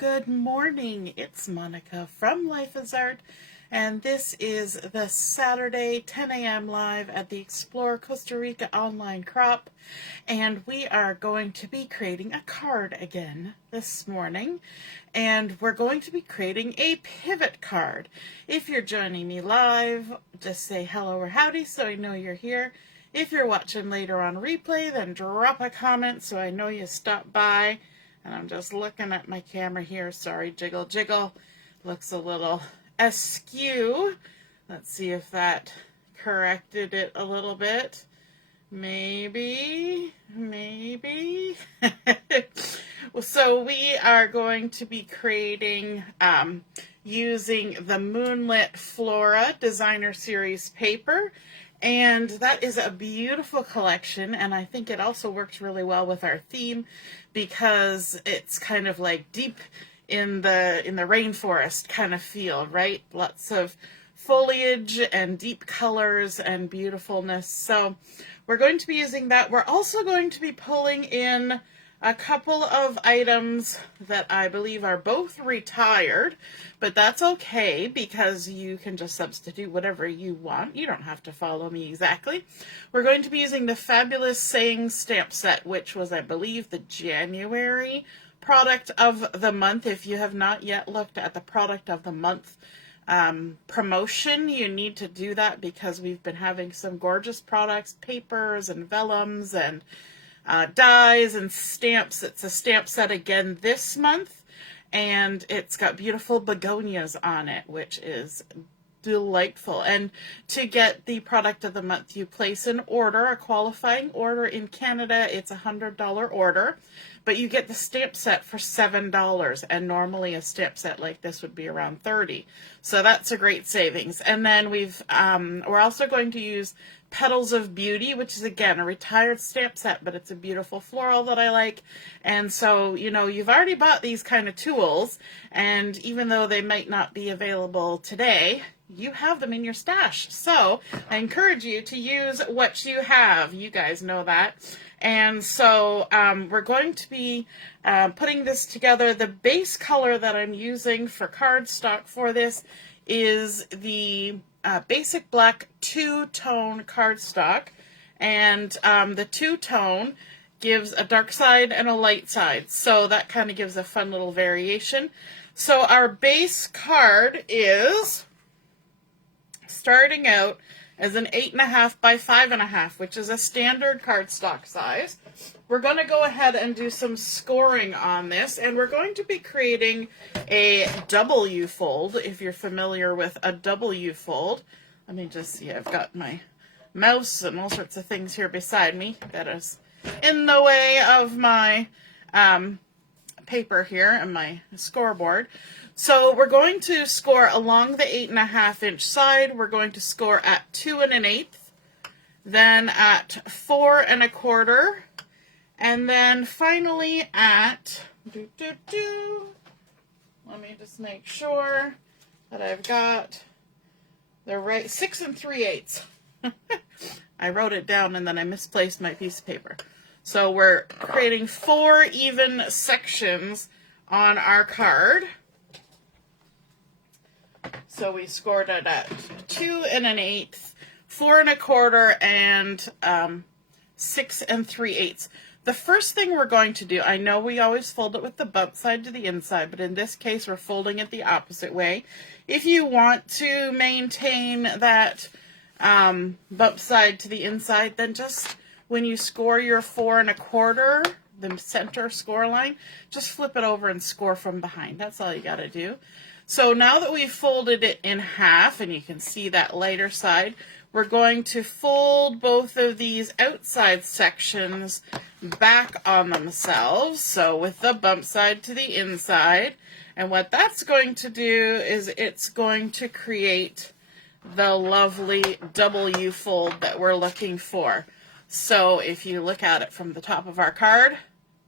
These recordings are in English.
good morning. It's Monica from Life is Art, and this is the Saturday 10 a.m. live at the Explore Costa Rica online crop, and we are going to be creating a card again this morning, and we're going to be creating a pivot card. If you're joining me live, just say hello or howdy so I know you're here. If you're watching later on replay, then drop a comment so I know you stopped by. And I'm just looking at my camera here. Sorry, jiggle, jiggle. Looks a little askew. Let's see if that corrected it a little bit. Maybe. So we are going to be creating, using the Moonlit Flora Designer Series paper. And that is a beautiful collection, and I think it also works really well with our theme because it's kind of like deep in the rainforest kind of feel, right? Lots of foliage and deep colors and beautifulness. So we're going to be using that. We're also going to be pulling in a couple of items that I believe are both retired, but that's okay because you can just substitute whatever you want. You don't have to follow me exactly. We're going to be using the Fabulous Saying stamp set, which was, I believe, the January product of the month. If you have not yet looked at the product of the month promotion, you need to do that because we've been having some gorgeous products, papers and vellums and dies and stamps. It's a stamp set again this month, and it's got beautiful begonias on it, which is delightful. And to get the product of the month, you place an order, a qualifying order. In Canada, it's a $100 order, but you get the stamp set for $7, and normally a stamp set like this would be around $30. So that's a great savings. And then we're also going to use Petals of Beauty, which is, again, a retired stamp set, but it's a beautiful floral that I like. And so, you know, you've already bought these kind of tools, and even though they might not be available today, you have them in your stash. So I encourage you to use what you have. You guys know that. And so we're going to be putting this together. The base color that I'm using for cardstock for this is the basic black two-tone cardstock, and the two-tone gives a dark side and a light side, so that kind of gives a fun little variation. So our base card is starting out as an 8.5 by 5.5, which is a standard cardstock size. We're going to go ahead and do some scoring on this, and we're going to be creating a W fold, if you're familiar with a W fold. Let me just see, I've got my mouse and all sorts of things here beside me that is in the way of my paper here and my scoreboard. So we're going to score along the 8.5 inch side. We're going to score at 2 1/8, then at 4 1/4, and then finally at, let me just make sure that I've got the right, 6 3/8. I wrote it down and then I misplaced my piece of paper. So we're creating 4 even sections on our card. So we scored it at 2 1/8, 4 1/4, and 6 3/8. The first thing we're going to do, I know we always fold it with the bump side to the inside, but in this case we're folding it the opposite way. If you want to maintain that bump side to the inside, then just when you score your 4 1/4, the center score line, just flip it over and score from behind. That's all you got to do. So now that we've folded it in half, and you can see that lighter side, we're going to fold both of these outside sections back on themselves, so with the bump side to the inside. And what that's going to do is it's going to create the lovely W fold that we're looking for. So if you look at it from the top of our card,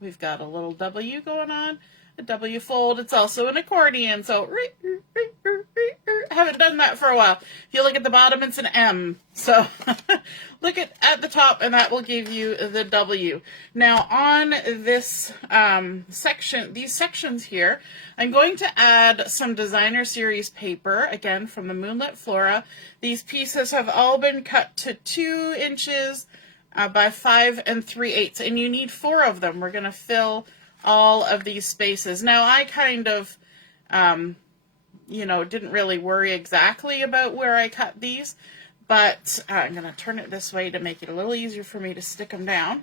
we've got a little W going on, a W fold. It's also an accordion, so I haven't done that for a while. If you look at the bottom, it's an M. So look at the top, and that will give you the W. Now on this these sections here, I'm going to add some designer series paper, again from the Moonlit Flora. These pieces have all been cut to 2 inches by 5 3/8, and you need 4 of them. We're going to fill all of these spaces. Now I kind of you know, didn't really worry exactly about where I cut these, but I'm going to turn it this way to make it a little easier for me to stick them down.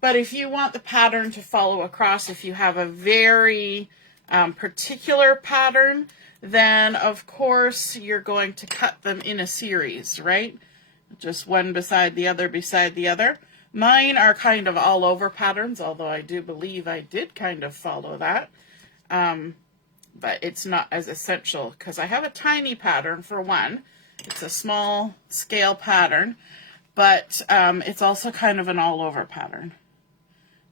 But if you want the pattern to follow across, if you have a very particular pattern, then of course you're going to cut them in a series, right? Just one beside the other beside the other. Mine are kind of all over patterns, although I do believe I did kind of follow that. But it's not as essential because I have a tiny pattern for one. It's a small scale pattern, but it's also kind of an all over pattern.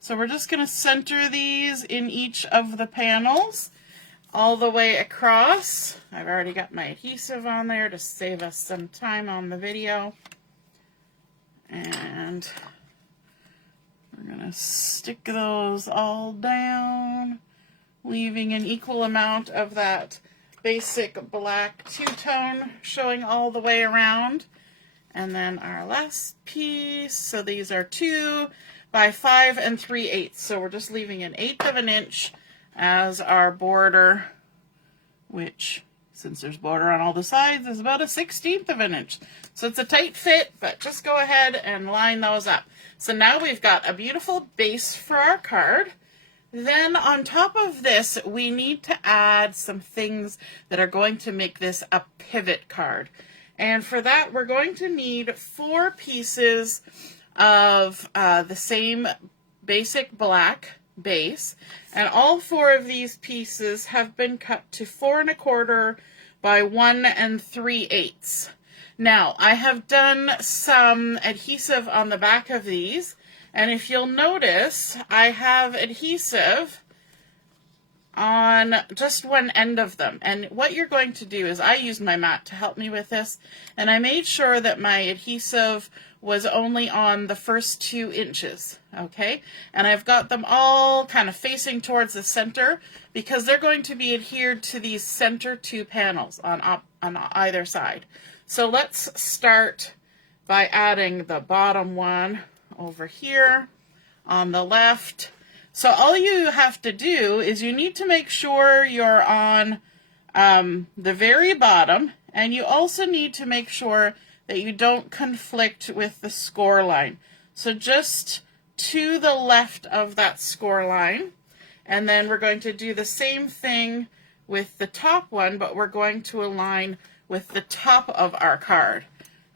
So we're just going to center these in each of the panels all the way across. I've already got my adhesive on there to save us some time on the video. And we're going to stick those all down, leaving an equal amount of that basic black two-tone showing all the way around. And then our last piece, so these are 2 by 5 3/8. So we're just leaving an 1/8 of an inch as our border, which, since there's border on all the sides, is about a 1/16 of an inch. So it's a tight fit, but just go ahead and line those up. So now we've got a beautiful base for our card. Then on top of this, we need to add some things that are going to make this a pivot card. And for that, we're going to need 4 pieces of the same basic black base. And all 4 of these pieces have been cut to 4 1/4 by 1 3/8. Now, I have done some adhesive on the back of these. And if you'll notice, I have adhesive on just one end of them. And what you're going to do is, I used my mat to help me with this, and I made sure that my adhesive was only on the first 2 inches, okay? And I've got them all kind of facing towards the center because they're going to be adhered to these center 2 panels on either side. So let's start by adding the bottom one over here on the left. So all you have to do is you need to make sure you're on the very bottom, and you also need to make sure that you don't conflict with the score line. So just to the left of that score line, and then we're going to do the same thing with the top one, but we're going to align with the top of our card.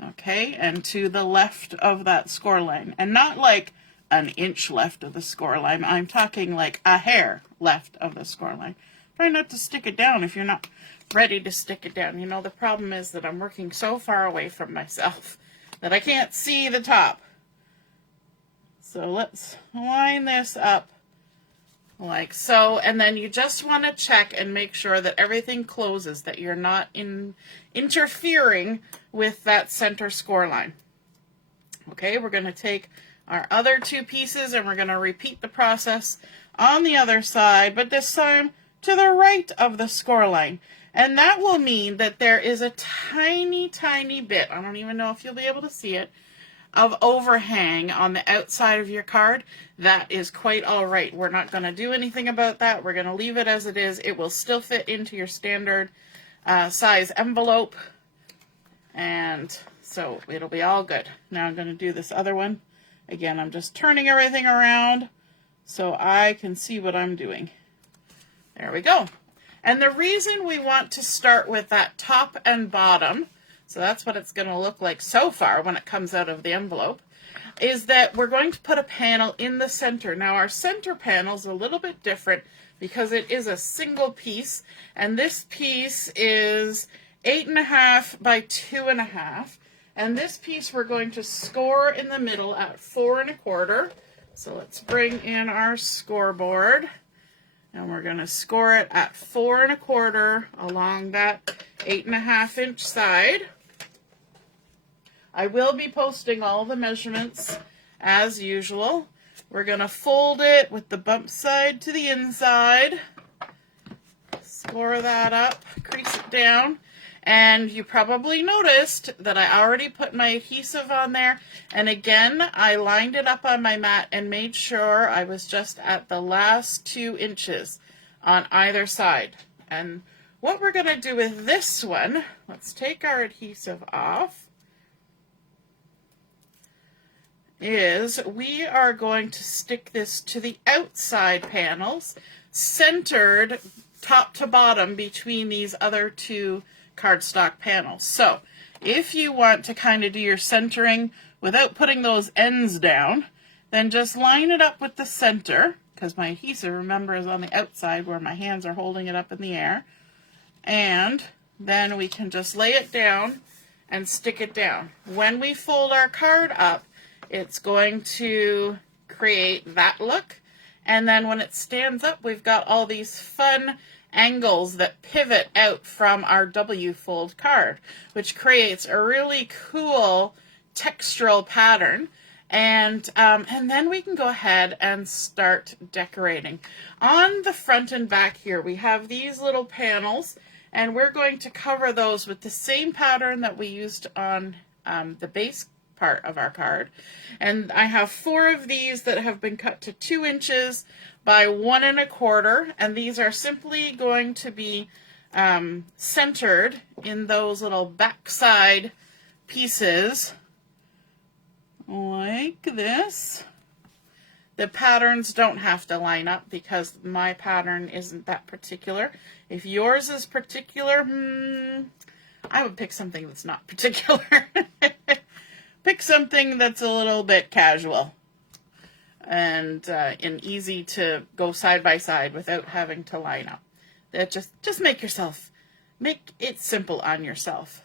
Okay, and to the left of that score line, and not like an inch left of the score line. I'm talking like a hair left of the score line. Try not to stick it down if you're not ready to stick it down. You know, the problem is that I'm working so far away from myself that I can't see the top. So let's line this up like so, and then you just want to check and make sure that everything closes, that you're not interfering with that center score line. Okay, we're going to take our other 2 pieces and we're going to repeat the process on the other side, but this time to the right of the score line. And that will mean that there is a tiny, tiny bit, I don't even know if you'll be able to see it, of overhang on the outside of your card. That is quite all right. We're not going to do anything about that. We're going to leave it as it is. It will still fit into your standard size envelope, and so it'll be all good. Now I'm going to do this other one. Again, I'm just turning everything around so I can see what I'm doing. There we go. And the reason we want to start with that top and bottom, so that's what it's going to look like so far when it comes out of the envelope, is that we're going to put a panel in the center. Now our center panel is a little bit different because it is a single piece, and this piece is 8.5 by 2.5, and this piece we're going to score in the middle at 4 1/4. So let's bring in our scoreboard, And we're going to score it at 4 1/4 along that 8.5 inch side. I will be posting all the measurements as usual. We're going to fold it with the bump side to the inside. Score that up, crease it down. And you probably noticed that I already put my adhesive on there. And again, I lined it up on my mat and made sure I was just at the last 2 inches on either side. And what we're going to do with this one, let's take our adhesive off, is we are going to stick this to the outside panels, centered top to bottom between these other 2 cardstock panels. So if you want to kind of do your centering without putting those ends down, then just line it up with the center, because my adhesive, remember, is on the outside where my hands are holding it up in the air. And then we can just lay it down and stick it down. When we fold our card up, it's going to create that look. And then when it stands up, we've got all these fun angles that pivot out from our W fold card, which creates a really cool textural pattern. And then we can go ahead and start decorating. On the front and back here, we have these little panels, and we're going to cover those with the same pattern that we used on the base part of our card. And I have 4 of these that have been cut to 2 inches by 1 1/4, and these are simply going to be centered in those little backside pieces like this. The patterns don't have to line up because my pattern isn't that particular. If yours is particular, I would pick something that's not particular. Pick something that's a little bit casual and easy to go side by side without having to line up. That just make it simple on yourself.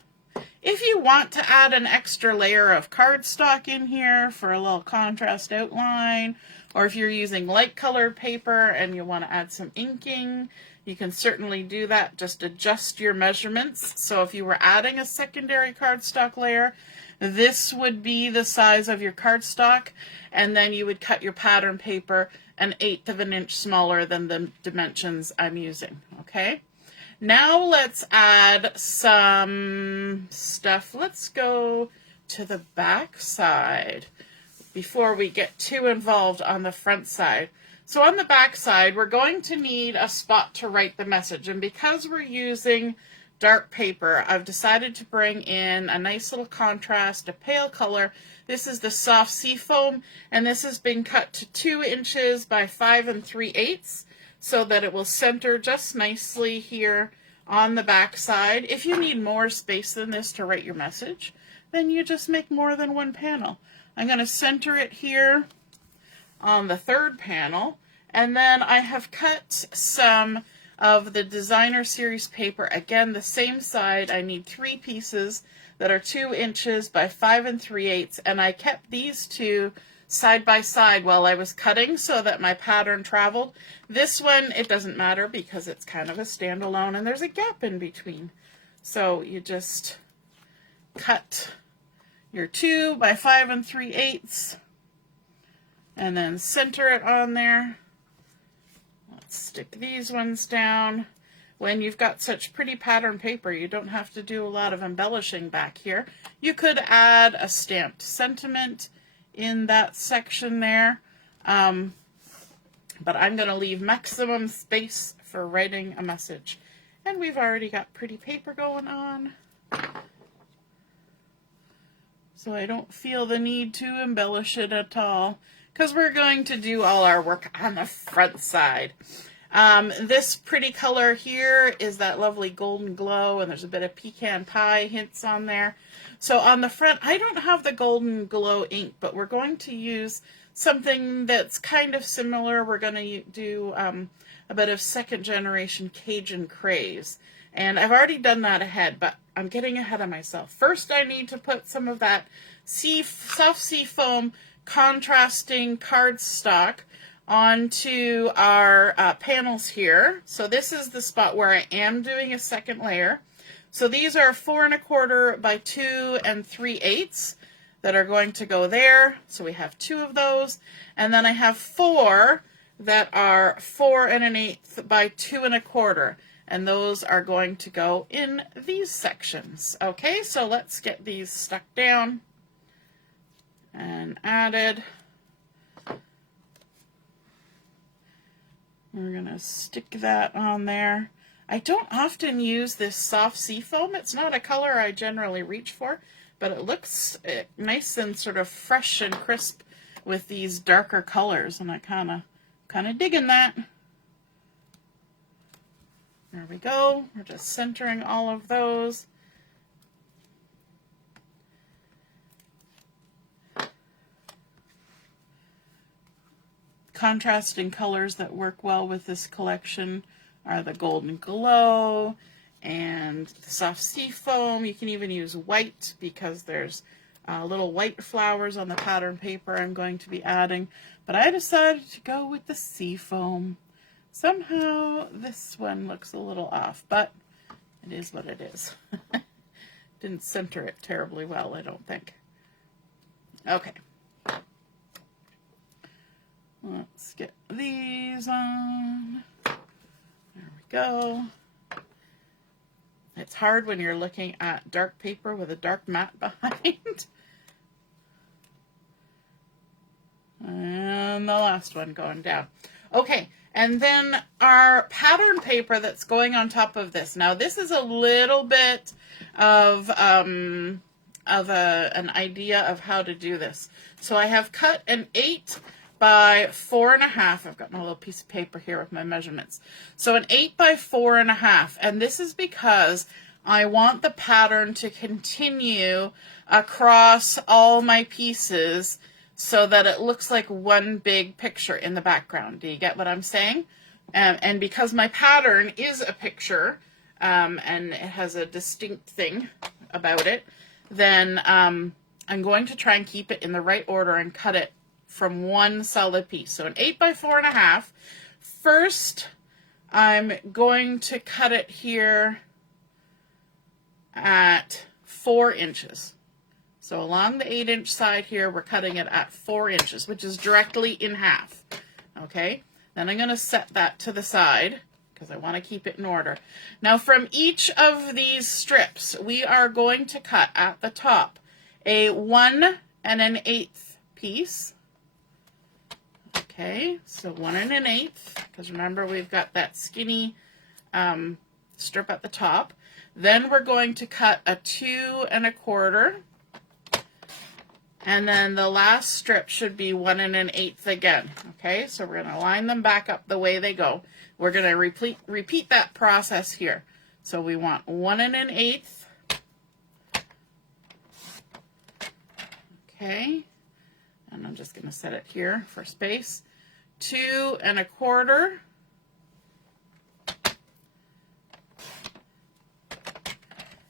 If you want to add an extra layer of cardstock in here for a little contrast outline, or if you're using light colored paper and you want to add some inking, you can certainly do that. Just adjust your measurements. So if you were adding a secondary cardstock layer, this would be the size of your cardstock, and then you would cut your pattern paper 1/8 of an inch smaller than the dimensions I'm using, okay? Now let's add some stuff. Let's go to the back side before we get too involved on the front side. So on the back side, we're going to need a spot to write the message, and because we're using dark paper, I've decided to bring in a nice little contrast, a pale color. This is the soft seafoam, and this has been cut to 2 inches by 5 3/8 so that it will center just nicely here on the back side. If you need more space than this to write your message, then you just make more than one panel. I'm going to center it here on the 3rd panel, and then I have cut some of the designer series paper. Again, the same side. I need 3 pieces that are 2 inches by 5 3/8, and I kept these 2 side by side while I was cutting so that my pattern traveled. This one, it doesn't matter because it's kind of a standalone and there's a gap in between. So you just cut your 2 by 5 3/8 and then center it on there. Let's stick these ones down. When you've got such pretty pattern paper, you don't have to do a lot of embellishing back here. You could add a stamped sentiment in that section there, but I'm going to leave maximum space for writing a message. And we've already got pretty paper going on, so I don't feel the need to embellish it at all, because we're going to do all our work on the front side. This pretty color here is that lovely golden glow, and there's a bit of pecan pie hints on there. So on the front, I don't have the golden glow ink, but we're going to use something that's kind of similar. We're going to do a bit of 2nd generation Cajun Craze. And I've already done that ahead, but I'm getting ahead of myself. First, I need to put some of that soft sea foam contrasting cardstock onto our panels here. So this is the spot where I am doing a second layer. So these are 4 1/4 by 2 3/8 that are going to go there. So we have 2 of those. And then I have 4 that are 4 1/8 by 2 1/4. And those are going to go in these sections. Okay, so let's get these stuck down and added. We're going to stick that on there. I don't often use this soft seafoam. It's not a color I generally reach for, but it looks nice and sort of fresh and crisp with these darker colors, and I kind of digging that. There we go. We're just centering all of those. Contrasting colors that work well with this collection are the Golden Glow and the soft seafoam. You can even use white because there's little white flowers on the pattern paper I'm going to be adding. But I decided to go with the seafoam. Somehow this one looks a little off, but it is what it is. Didn't center it terribly well, I don't think. Okay. Let's get these on. There we go. It's hard when you're looking at dark paper with a dark mat behind. And the last one going down. Okay, and then our pattern paper that's going on top of this. Now this is a little bit of an idea of how to do this. So I have cut an 8 by 4 1/2. I've got my little piece of paper here with my measurements. So an 8 by 4 1/2, and this is because I want the pattern to continue across all my pieces so that it looks like one big picture in the background. Do you get what I'm saying? And because my pattern is a picture, and it has a distinct thing about it, then I'm going to try and keep it in the right order and cut it from one solid piece. So an 8 by 4 1/2. First, I'm going to cut it here at 4 inches. So along the 8-inch side here, we're cutting it at 4 inches, which is directly in half. Okay, then I'm going to set that to the side because I want to keep it in order. Now from each of these strips, we are going to cut at the top a 1 1/8 piece. Okay, so 1 1/8, because remember we've got that skinny strip at the top. Then we're going to cut a 2 1/4, and then the last strip should be 1 1/8 again. Okay, so we're going to line them back up the way they go. We're going to repeat that process here. So we want 1 1/8. Okay, and I'm just going to set it here for space. 2 1/4.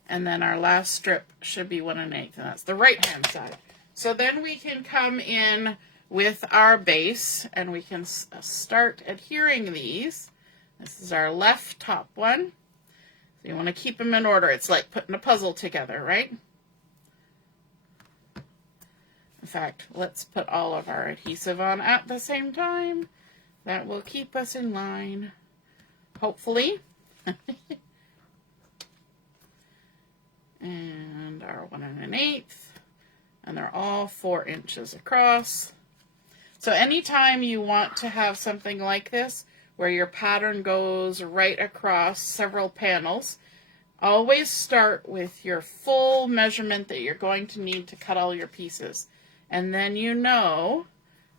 And then our last strip should be 1 1/8, and that's the right hand side. So then we can come in with our base and we can start adhering these. This is our left top one. So you want to keep them in order. It's like putting a puzzle together, right? In fact, let's put all of our adhesive on at the same time. That will keep us in line, hopefully. And our 1 1/8, and they're all 4 inches across. So anytime you want to have something like this, where your pattern goes right across several panels, always start with your full measurement that you're going to need to cut all your pieces. And then you know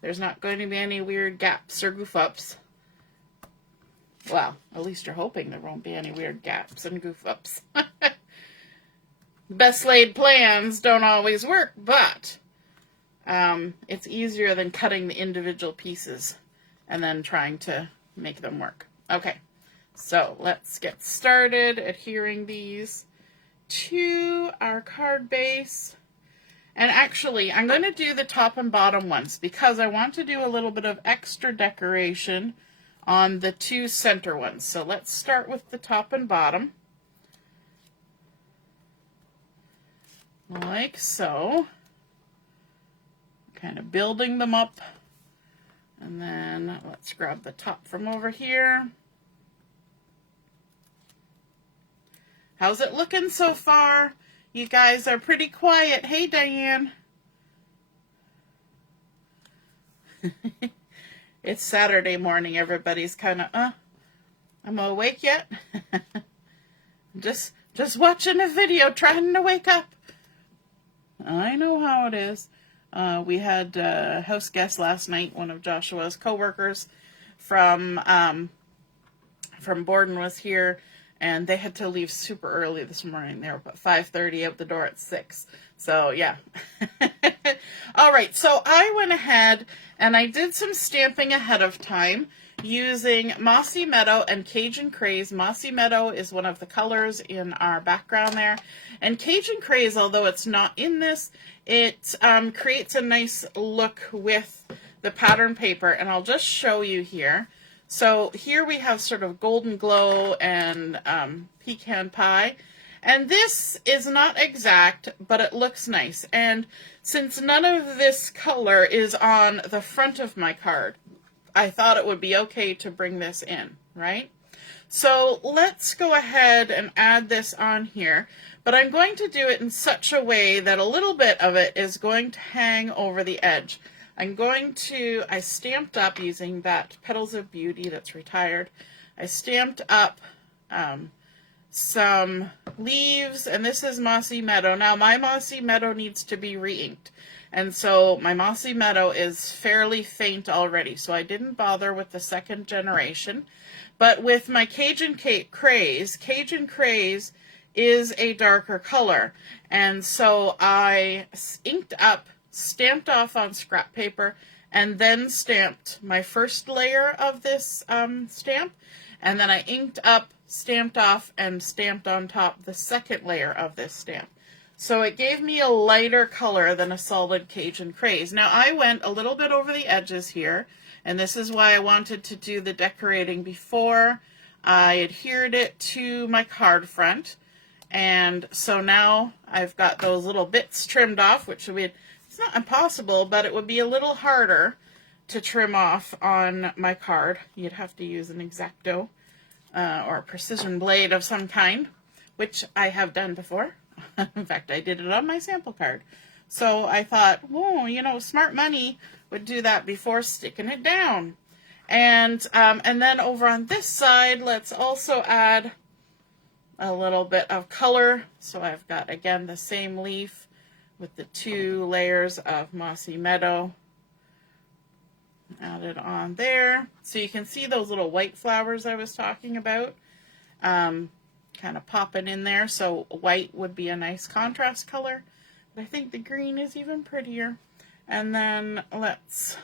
there's not going to be any weird gaps or goof-ups. Well, at least you're hoping there won't be any weird gaps and goof-ups. Best laid plans don't always work, but it's easier than cutting the individual pieces and then trying to make them work. Okay, so let's get started adhering these to our card base. And actually, I'm going to do the top and bottom ones because I want to do a little bit of extra decoration on the two center ones. So let's start with the top and bottom. Like so. Kind of building them up. And then let's grab the top from over here. How's it looking so far? You guys are pretty quiet. Hey, Diane. It's Saturday morning. Everybody's kind of, I'm awake yet? just watching a video, trying to wake up. I know how it is. We had a house guest last night. One of Joshua's co-workers from Borden was here, and they had to leave super early this morning. They were at 5:30, out the door at 6. So, yeah. All right, so I went ahead and I did some stamping ahead of time using Mossy, Meadow, and Cajun Craze. Mossy Meadow is one of the colors in our background there. And Cajun Craze, although it's not in this, it creates a nice look with the pattern paper. And I'll just show you here. So here we have sort of Golden Glow and Pecan Pie. And this is not exact, but it looks nice. And since none of this color is on the front of my card, I thought it would be okay to bring this in, right? So let's go ahead and add this on here. But I'm going to do it in such a way that a little bit of it is going to hang over the edge. I stamped up using that Petals of Beauty that's retired. I stamped up some leaves, and this is Mossy Meadow. Now, my Mossy Meadow needs to be re-inked, and so my Mossy Meadow is fairly faint already, so I didn't bother with the second generation. But with my Cajun Craze is a darker color, and so I inked up, stamped off on scrap paper, and then stamped my first layer of this stamp, and then I inked up, stamped off, and stamped on top the second layer of this stamp. So it gave me a lighter color than a solid Cajun Craze. Now I went a little bit over the edges here, and this is why I wanted to do the decorating before I adhered it to my card front. And so now I've got those little bits trimmed off, which would be, it's not impossible, but it would be a little harder to trim off on my card. You'd have to use an X-Acto or a precision blade of some kind, which I have done before. In fact, I did it on my sample card. So I thought, whoa, you know, smart money would do that before sticking it down. And then over on this side, let's also add a little bit of color. So I've got, again, the same leaf with the two layers of Mossy Meadow added on there. So you can see those little white flowers I was talking about kind of popping in there. So white would be a nice contrast color. But I think the green is even prettier. And then let's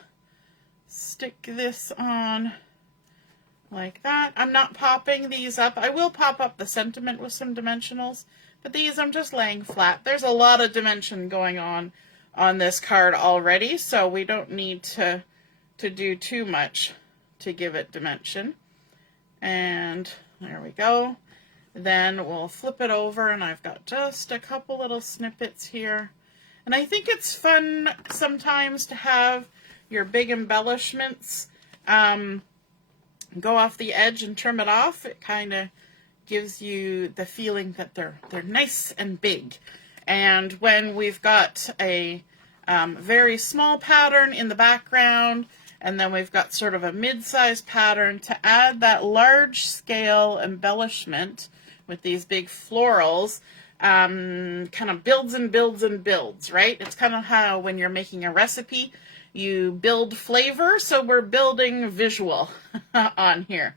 stick this on like that. I'm not popping these up. I will pop up the sentiment with some dimensionals, but these I'm just laying flat. There's a lot of dimension going on this card already, so we don't need to do too much to give it dimension. And there we go. Then we'll flip it over, and I've got just a couple little snippets here. And I think it's fun sometimes to have your big embellishments go off the edge and trim it off. It kind of gives you the feeling that they're nice and big. And when we've got a very small pattern in the background, and then we've got sort of a mid-sized pattern, to add that large scale embellishment with these big florals, kind of builds and builds and builds, right? It's kind of how when you're making a recipe, you build flavor, so we're building visual on here.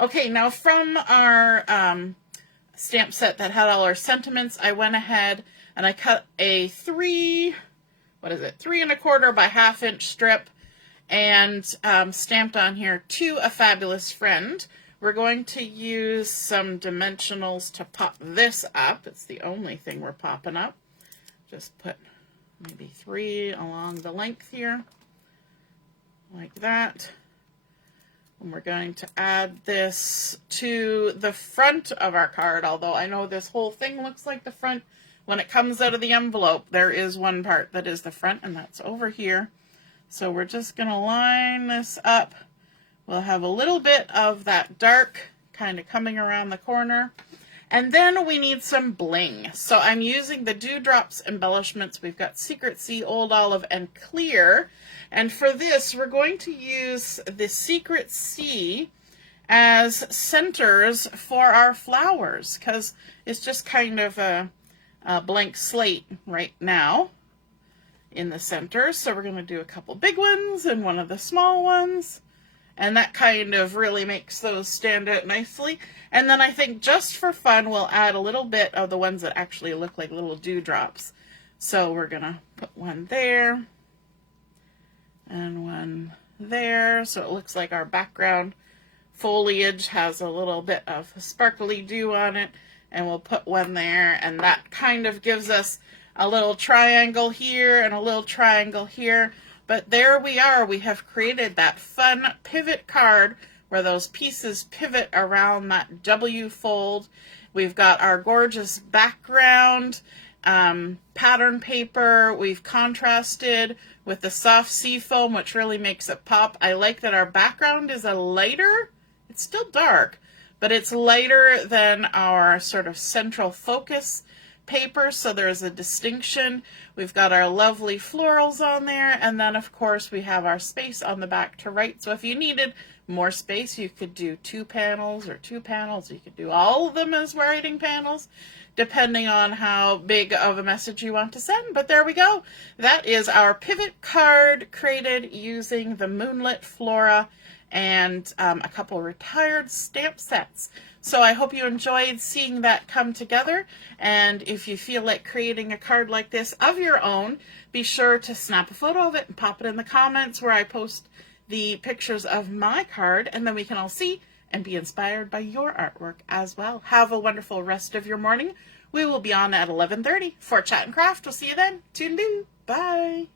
Okay, now from our stamp set that had all our sentiments, I went ahead and I cut a 3 1/4 by 1/2 inch strip and stamped on here To a Fabulous Friend. We're going to use some dimensionals to pop this up. It's the only thing we're popping up. Just put maybe 3 along the length here, like that. And we're going to add this to the front of our card, although I know this whole thing looks like the front. When it comes out of the envelope, there is one part that is the front, and that's over here. So we're just going to line this up. We'll have a little bit of that dark kind of coming around the corner. And then we need some bling. So I'm using the Dewdrops Embellishments. We've got Secret Sea, Old Olive, and Clear. And for this, we're going to use the Secret Sea as centers for our flowers, because it's just kind of a blank slate right now in the center. So we're going to do a couple big ones and one of the small ones. And that kind of really makes those stand out nicely. And then I think just for fun, we'll add a little bit of the ones that actually look like little dewdrops. So we're going to put one there and one there. So it looks like our background foliage has a little bit of sparkly dew on it. And we'll put one there. And that kind of gives us a little triangle here and a little triangle here. But there we are. We have created that fun pivot card where those pieces pivot around that W fold. We've got our gorgeous background pattern paper. We've contrasted with the soft sea foam, which really makes it pop. I like that our background is a lighter, it's still dark, but it's lighter than our sort of central focus paper, so there's a distinction. We've got our lovely florals on there, and then of course we have our space on the back to write. So if you needed more space, you could do 2 panels or 2 panels. You could do all of them as writing panels, depending on how big of a message you want to send. But there we go. That is our pivot card created using the Moonlit Flora and a couple retired stamp sets. So I hope you enjoyed seeing that come together. And if you feel like creating a card like this of your own, be sure to snap a photo of it and pop it in the comments where I post the pictures of my card, and then we can all see and be inspired by your artwork as well. Have a wonderful rest of your morning. We will be on at 11:30 for Chat and Craft. We'll see you then. Toodaloo. Bye.